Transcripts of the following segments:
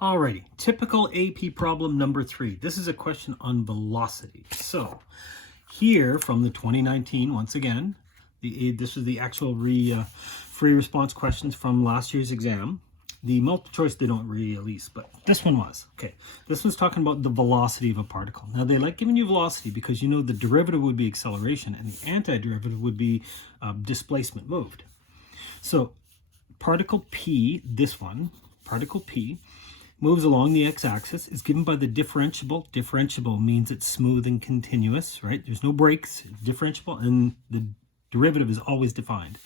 Alrighty, typical AP problem number 3. This is a question on velocity. So here from the 2019, once again, this was the actual free response questions from last year's exam. The multiple choice they don't release, but this one was. Okay, this one's talking about the velocity of a particle. Now they like giving you velocity because you know the derivative would be acceleration and the antiderivative would be displacement moved. So particle P, this one, particle P, moves along the x-axis, is given by the differentiable. Differentiable means it's smooth and continuous, right? There's no breaks, it's differentiable, and the derivative is always defined.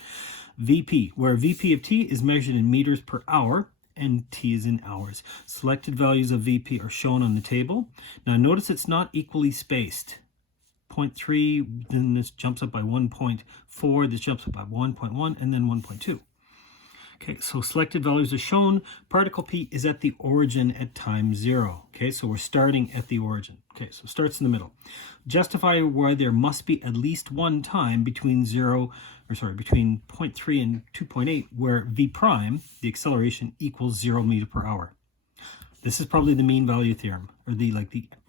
Vp, where Vp of t is measured in meters per hour, and t is in hours. Selected values of Vp are shown on the table. Now notice it's not equally spaced. 0.3, then this jumps up by 1.4, this jumps up by 1.1, and then 1.2. Okay, so selected values are shown. Particle P is at the origin at time 0. Okay, so we're starting at the origin. Okay, so it starts in the middle. Justify why there must be at least one time between between 0.3 and 2.8 where V prime, the acceleration, equals 0 meter per hour. This is probably the mean value theorem, or the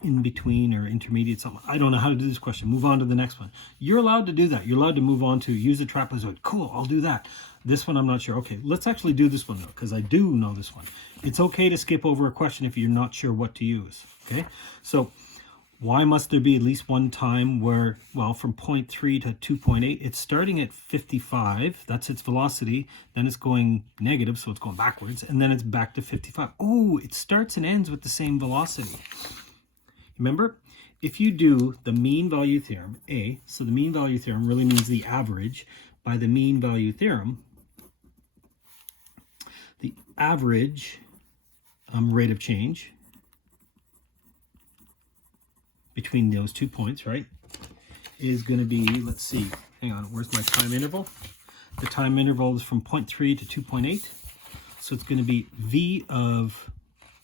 in-between or intermediate something. I don't know how to do this question. Move on to the next one. You're allowed to do that. You're allowed to move on to use a trapezoid. Cool, I'll do that. This one I'm not sure. Okay, let's actually do this one though, because I do know this one. It's okay to skip over a question if you're not sure what to use. Okay, so why must there be at least one time where, well, from 0.3 to 2.8, it's starting at 55, that's its velocity, then it's going negative, so it's going backwards, and then it's back to 55. Oh, it starts and ends with the same velocity. Remember, if you do the mean value theorem, A, so the mean value theorem really means the average. By the mean value theorem, the average rate of change between those 2 points, right, is going to be, let's see, hang on, where's my time interval? The time interval is from 0.3 to 2.8. So it's going to be V of,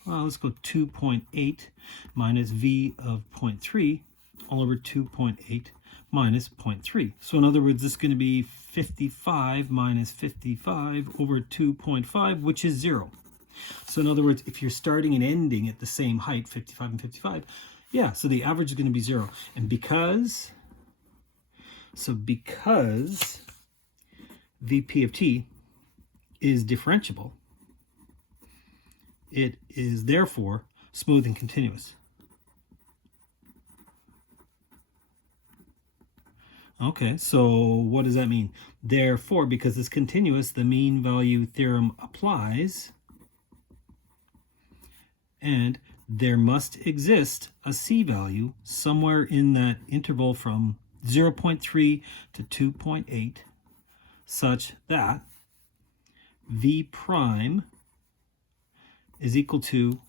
well, let's go 2.8 minus V of 0.3 all over 2.8 minus 0.3. So in other words, this is going to be 55 minus 55 over 2.5, which is 0. So in other words, if you're starting and ending at the same height, 55 and 55, yeah, so the average is going to be 0. And because Vp of t is differentiable, it is therefore smooth and continuous. Okay, so what does that mean? Therefore, because it's continuous, the mean value theorem applies, and there must exist a C value somewhere in that interval from 0.3 to 2.8 such that V prime is equal to,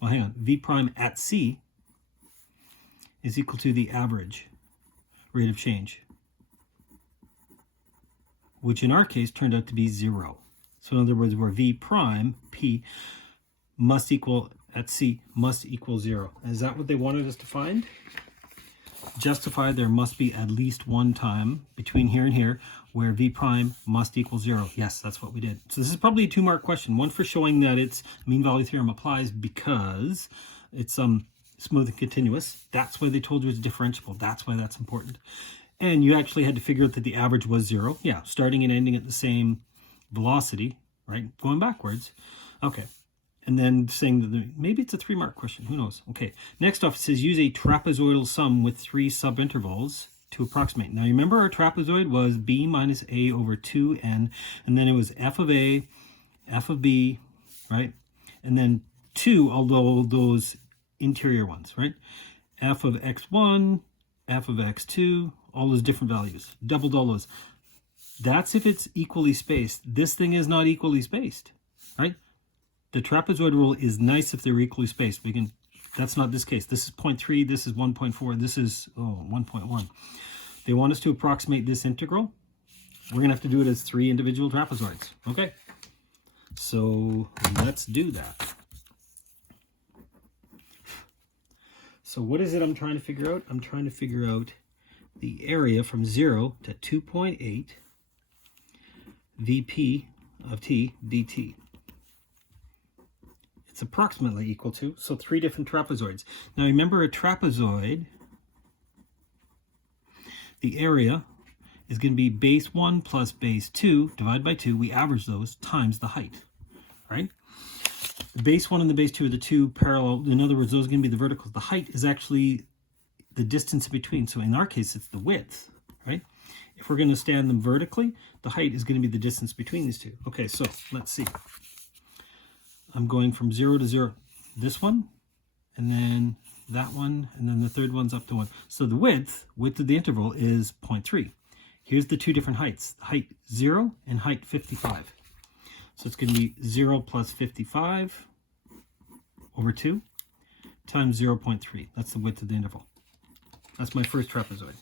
well, hang on, V prime at C is equal to the average rate of change, which in our case turned out to be 0. So in other words, where V prime, P, must equal at C must equal 0. Is that what they wanted us to find? Justify there must be at least one time between here and here where V prime must equal 0. Yes, that's what we did. So this is probably a 2-mark question. One for showing that its mean value theorem applies because it's smooth and continuous. That's why they told you it's differentiable. That's why that's important. And you actually had to figure out that the average was 0. Yeah, starting and ending at the same velocity, right? Going backwards. Okay. And then saying that maybe it's a 3-mark question. Who knows? Okay. Next off, it says use a trapezoidal sum with 3 subintervals to approximate. Now, remember our trapezoid was b minus a over 2n, and then it was f of a, f of b, right? And then 2, although those interior ones, right? F of x1, f of x2, all those different values. Doubled all those. That's if it's equally spaced. This thing is not equally spaced, right? The trapezoid rule is nice if they're equally spaced. That's not this case. This is 0.3, this is 1.4, this is 1.1. They want us to approximate this integral. We're going to have to do it as 3 individual trapezoids. Okay, so let's do that. So what is it I'm trying to figure out? I'm trying to figure out the area from 0 to 2.8 Vp of t dt. it's approximately equal to. So 3 different trapezoids. Now remember, a trapezoid, the area is going to be base 1 plus base 2 divided by 2. We average those times the height, right? The base 1 and the base 2 are the two parallel. In other words, those are going to be the verticals. The height is actually the distance in between. So in our case, it's the width, right? If we're going to stand them vertically, the height is going to be the distance between these two. Okay, so let's see. I'm going from 0 to 0. This one, and then that one, and then the third one's up to 1. So the width of the interval is 0.3. Here's the two different heights, height 0 and height 55. So it's going to be 0 plus 55 over 2 times 0.3. That's the width of the interval. That's my first trapezoid.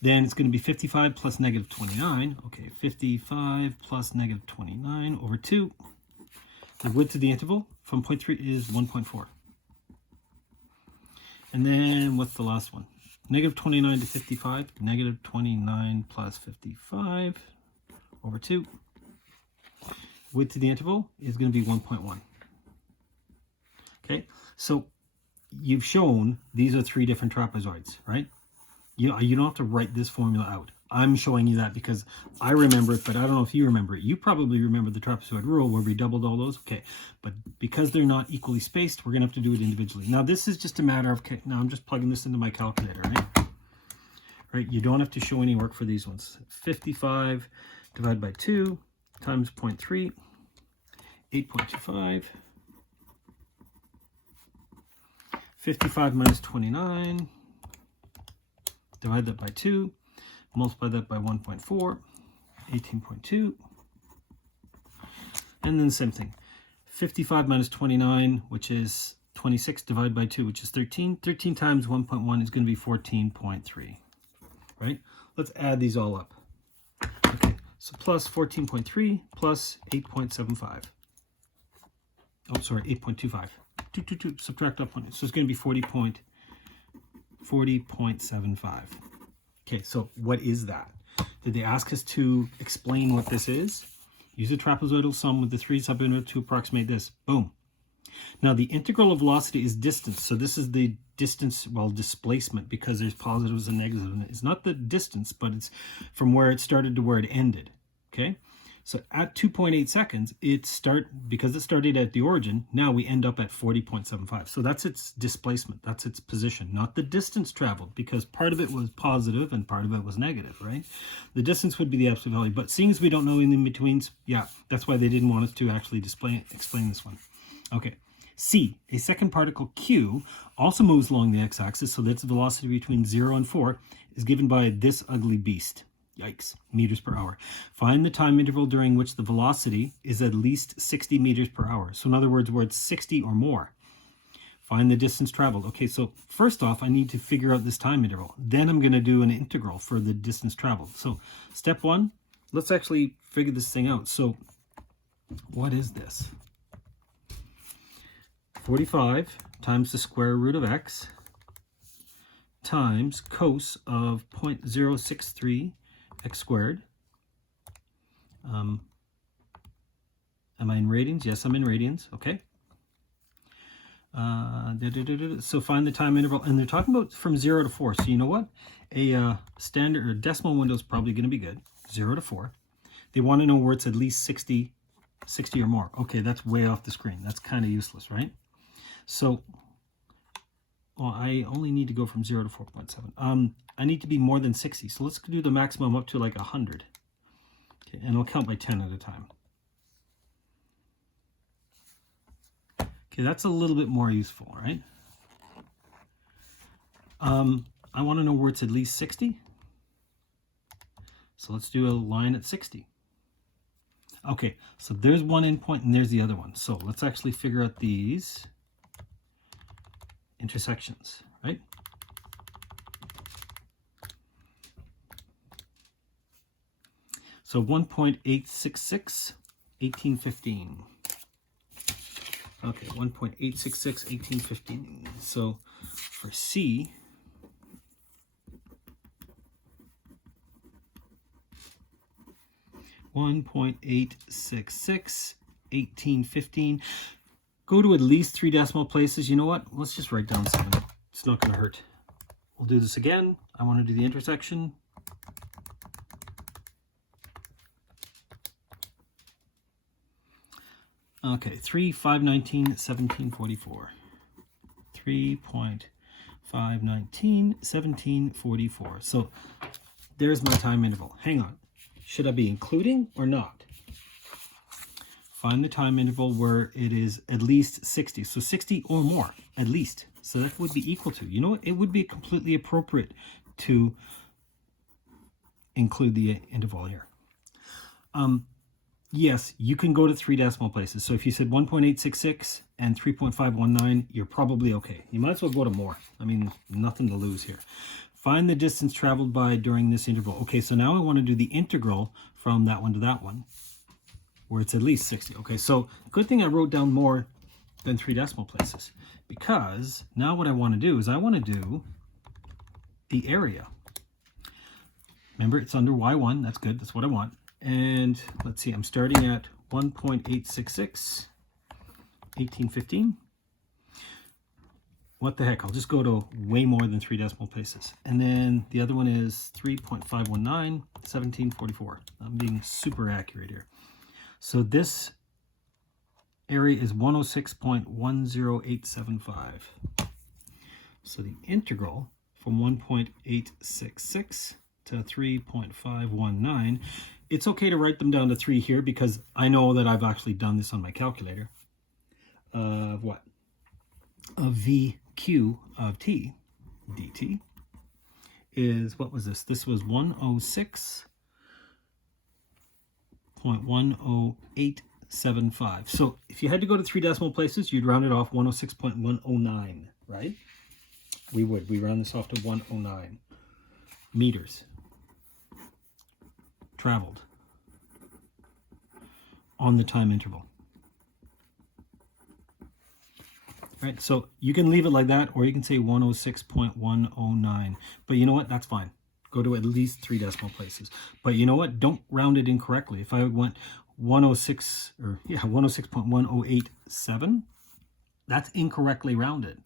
Then it's going to be 55 plus negative 29. Okay, 55 plus negative 29 over 2. The width of the interval from 0.3 is 1.4. And then what's the last one? Negative 29 to 55. Negative 29 plus 55 over 2. Width of the interval is going to be 1.1. Okay, so you've shown these are 3 different trapezoids, right? You don't have to write this formula out. I'm showing you that because I remember it, but I don't know if you remember it. You probably remember the trapezoid rule where we doubled all those. Okay, but because they're not equally spaced, we're going to have to do it individually. Now, this is just a matter of, now I'm just plugging this into my calculator, right? Right, you don't have to show any work for these ones. 55 divided by 2 times 0.3, 8.25. 55 minus 29, divide that by 2, multiply that by 1.4, 18.2. And then the same thing. 55 minus 29, which is 26, divided by 2, which is 13. 13 times 1.1 is going to be 14.3, right? Let's add these all up. Okay, so plus 14.3 plus 8.75. Oh, sorry, 8.25. 2, subtract up 1. So it's going to be 40.75. Okay, so what is that? Did they ask us to explain what this is? Use a trapezoidal sum with the 3 subintervals to approximate this. Boom. Now the integral of velocity is distance. So this is the distance, well, displacement, because there's positives and negatives in it. It's not the distance, but it's from where it started to where it ended. Okay? So at 2.8 seconds, because it started at the origin, now we end up at 40.75. So that's its displacement. That's its position, not the distance traveled, because part of it was positive and part of it was negative, right? The distance would be the absolute value. But seeing as we don't know in the in-betweens, yeah, that's why they didn't want us to actually explain this one. Okay. C, a second particle Q also moves along the x-axis, so that its velocity between 0 and 4 is given by this ugly beast. Yikes, meters per hour. Find the time interval during which the velocity is at least 60 meters per hour. So in other words, where it's 60 or more. Find the distance traveled. Okay, so first off, I need to figure out this time interval. Then I'm going to do an integral for the distance traveled. So step 1, let's actually figure this thing out. So what is this? 45 times the square root of x times cos of 0.063 x squared. Am I in radians? Yes, I'm in radians. Okay. So find the time interval, and they're talking about from 0 to 4. So you know what? A standard or decimal window is probably going to be good. 0 to 4. They want to know where it's at least 60 or more. Okay, that's way off the screen. That's kind of useless, right? So, well, I only need to go from 0 to 4.7. I need to be more than 60. So let's do the maximum up to like 100. Okay, and I'll count by 10 at a time. Okay, that's a little bit more useful, right? I want to know where it's at least 60. So let's do a line at 60. Okay, so there's one endpoint and there's the other one. So let's actually figure out these intersections, right? So 1.866, 1815. Okay, 1.866, 1815. So for C, $1.866, 1815. go to at least 3 decimal places. You know what? Let's just write down 7. It's not going to hurt. We'll do this again. I want to do the intersection. Okay, 3, 5, 19, 17, 44. 3.519, 1744. So there's my time interval. Hang on. Should I be including or not? Find the time interval where it is at least 60. So 60 or more, at least. So that would be equal to. You know what? It would be completely appropriate to include the interval here. Yes, you can go to 3 decimal places. So if you said 1.866 and 3.519, you're probably okay. You might as well go to more. I mean, nothing to lose here. Find the distance traveled by during this interval. Okay, so now I want to do the integral from that one to that one, where it's at least 60. Okay, so good thing I wrote down more than 3 decimal places, because now what I want to do is I want to do the area. Remember, it's under y1. That's good. That's what I want. And let's see, I'm starting at 1.866, 1815. What the heck? I'll just go to way more than 3 decimal places. And then the other one is 3.519, 1744. I'm being super accurate here. So this area is 106.10875. So the integral from 1.866 to 3.519, it's okay to write them down to 3 here because I know that I've actually done this on my calculator. Of what? Of VQ of t dt is, what was this? This was 106.10875. So if you had to go to 3 decimal places, you'd round it off 106.109, right? We would. We round this off to 109 meters traveled on the time interval. Right, so you can leave it like that, or you can say 106.109. But you know what? That's fine. Go to at least 3 decimal places. But you know what? Don't round it incorrectly. If I went 106.1087, that's incorrectly rounded.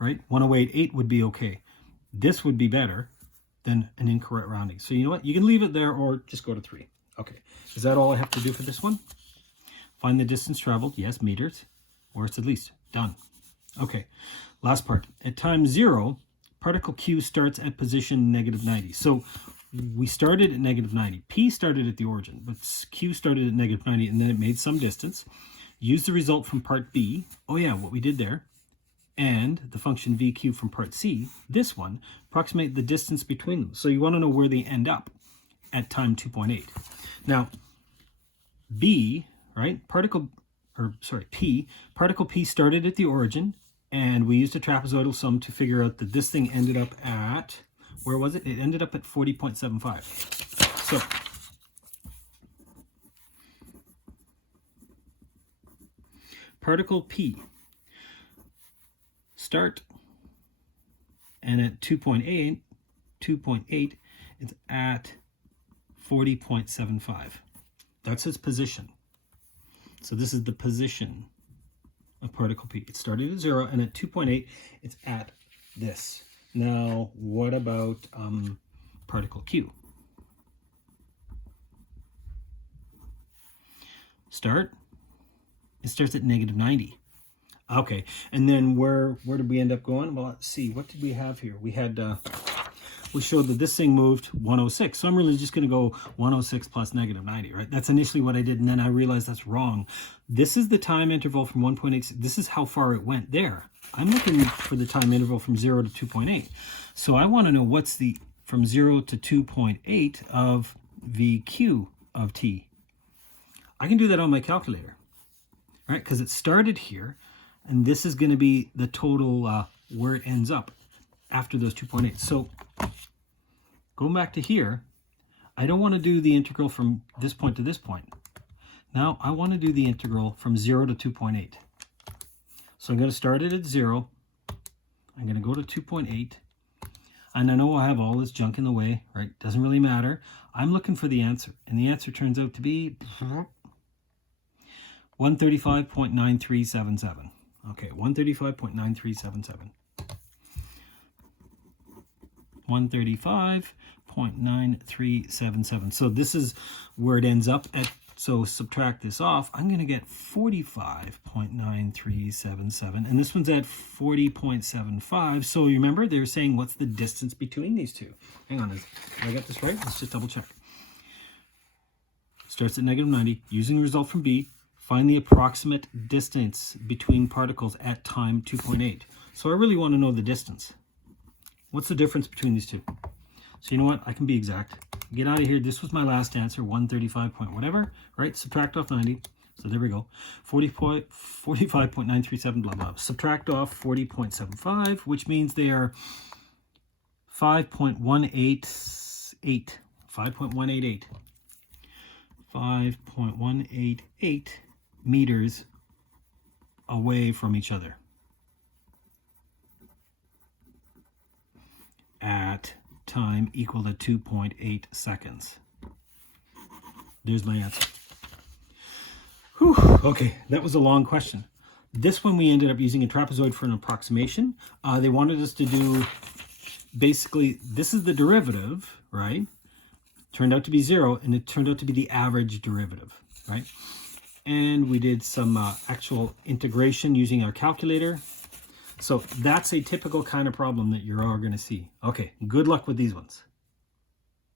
Right? 1088 would be okay. This would be better than an incorrect rounding. So you know what? You can leave it there or just go to 3. Okay. Is that all I have to do for this one? Find the distance traveled. Yes, meters. Or it's at least. Done. Okay. Last part. At time 0, particle Q starts at position -90. So we started at -90. P started at the origin, but Q started at -90, and then it made some distance. Use the result from part B. Oh yeah, what we did there. And the function VQ from part C, this one, approximate the distance between them. So you want to know where they end up at time 2.8. Now, B, right, P, particle P started at the origin, and we used a trapezoidal sum to figure out that this thing ended up at, where was it? It ended up at 40.75. So, particle P, start, and at 2.8, it's at 40.75. That's its position. So this is the position of particle P. It started at 0, and at 2.8, it's at this. Now, what about particle Q? Start. It starts at -90. Okay, and then where did we end up going? Well, let's see. What did we have here? We had we showed that this thing moved 106. So I'm really just going to go 106 plus -90, right? That's initially what I did, and then I realized that's wrong. This is the time interval from 1.8. This is how far it went there. I'm looking for the time interval from 0 to 2.8. So I want to know what's the from 0 to 2.8 of VQ of t. I can do that on my calculator, right? Because it started here, and this is going to be the total where it ends up after those 2.8. So going back to here, I don't want to do the integral from this point to this point. Now I want to do the integral from 0 to 2.8. So I'm going to start it at 0. I'm going to go to 2.8. And I know I have all this junk in the way, right? Doesn't really matter. I'm looking for the answer. And the answer turns out to be 135.9377. Okay, 135.9377. 135.9377. So this is where it ends up at. So subtract this off. I'm going to get 45.9377. And this one's at 40.75. So you remember they were saying what's the distance between these two? Hang on. Did I get this right? Let's just double check. Starts at negative 90. Using the result from B, find the approximate distance between particles at time 2.8. So I really want to know the distance. What's the difference between these two? So you know what? I can be exact. Get out of here. This was my last answer, 135 point whatever, right? Subtract off 90. So there we go. 45.937, blah, blah. Subtract off 40.75, which means they are 5.188. 5.188. 5.188 meters away from each other at time equal to 2.8 seconds. There's my answer. Whew, okay, that was a long question. This one we ended up using a trapezoid for an approximation. They wanted us to do, basically, this is the derivative, right? Turned out to be 0, and it turned out to be the average derivative, right? And we did some actual integration using our calculator. So that's a typical kind of problem that you're all going to see. Okay, good luck with these ones.